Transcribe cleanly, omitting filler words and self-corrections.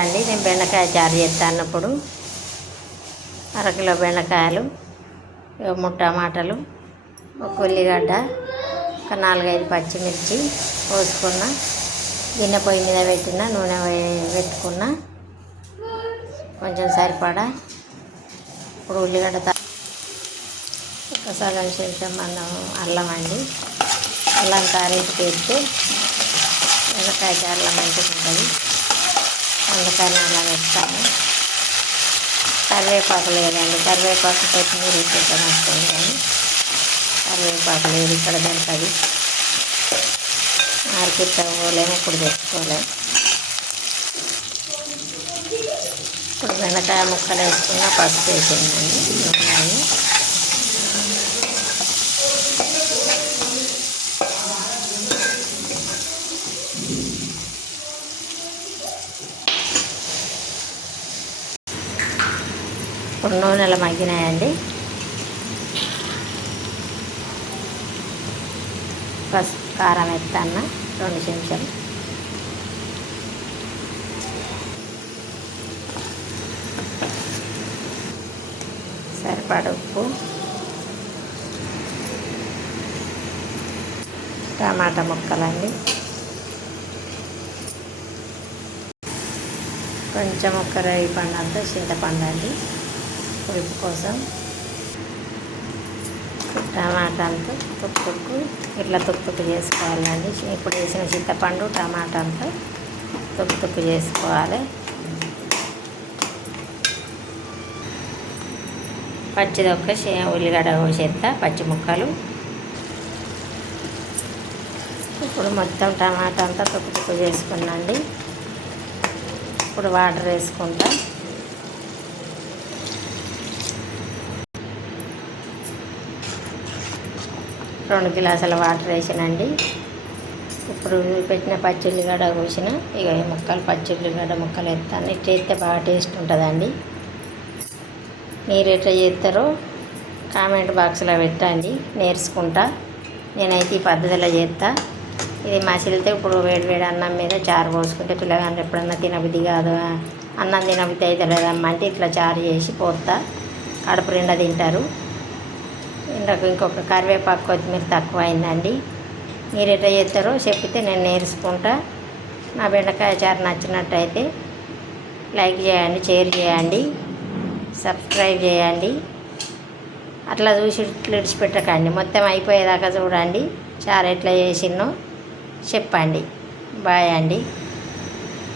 అండి నేను బెండకాయ చారు చేస్తా అన్నప్పుడు అరకిలో బెండకాయలు, 3 టమాటాలు, ఒక ఉల్లిగడ్డ, ఒక 4-5 పచ్చిమిర్చి కోసుకున్న, గిన్నె పొయ్యి మీద పెట్టిన, నూనె పెట్టుకున్న, కొంచెం సరిపడా. ఇప్పుడు ఉల్లిగడ్డ ఒక సగం చెంచా అల్లం అండి. అల్లం తారీఖు పెడితే బెండకాయ చారులో మంచిగా ఉంటుంది, అందుకని అలా పెడతాను. కరివేపాకు లేదండి, కరివేపాకు కొత్తిమీర ఇచ్చేట వస్తుంది కానీ కరివేపాకు లేదు, ఇక్కడ దొరకది. మార్కెట్ పోలేము, ఇప్పుడు తెచ్చుకోలేము. ఇప్పుడు బెండకాయ ముక్కలు వేసుకున్న, పసుపు వేసిందండి. నూనె ఇప్పుడు నూనెలు మగ్గినాయండి. పసుపు కారం ఎత్తన్న 2 చెంచాలు, సరిపడ ఉప్పు, టమాటా ముక్కలండి, కొంచెం ఒక రేగి పండు అంతా చింతపండు అండి పులుపు కోసం. టమాటా అంతా తుక్కు ఇట్లా తుక్కు చేసుకోవాలండి. ఇప్పుడు వేసిన చింతపండు టమాటా అంతా తుక్కు చేసుకోవాలి. పచ్చిదొక్క ఉల్లిగడ్డ కోసేస్తా, పచ్చి ముక్కలు. ఇప్పుడు మొత్తం టమాటా అంతా తుక్కు చేసుకున్నాండి. ఇప్పుడు వాటర్ వేసుకుంటా. 2 గ్లాసుల వాటర్ వేసానండి. ఇప్పుడు పెట్టిన పచ్చి ఉల్లిగడ్డ కోసిన, ఇక ఈ ముక్కలు పచ్చి ఉల్లిగడ్డ ముక్కలు వేస్తాను. ఇట్లా చేస్తే బాగా టేస్ట్ ఉంటుందండి. మీరు ఎట్లా చేస్తారో కామెంట్ బాక్స్లో పెట్టండి, నేర్చుకుంటా. నేనైతే ఈ పద్ధతిలో చేస్తా. ఇది మసిలితే ఇప్పుడు వేడి అన్నం మీద చారు పోసుకుంటే పిల్లగాళ్ళు ఎప్పుడన్నా తినబుద్ధి కాదు, అన్నం తినబుద్ధి అయితే లేదమ్మా అంటే ఇట్లా చారు చేసి పోతా, కడుపు నిండా తింటారు. ఇంకొక కరివేపాకు కొత్తిమీర తక్కువ అయిందండి. మీరు ఎట్లా చేస్తారో చెప్తే నేను నేర్చుకుంటా. నా బెండకాయ చారు నచ్చినట్టయితే లైక్ చేయండి, షేర్ చేయండి, సబ్స్క్రైబ్ చేయండి. అట్లా చూసి విడిచిపెట్టకండి, మొత్తం అయిపోయేదాకా చూడండి. చారు ఎట్లా చేసినో చెప్పండి. బాయ్ అండి.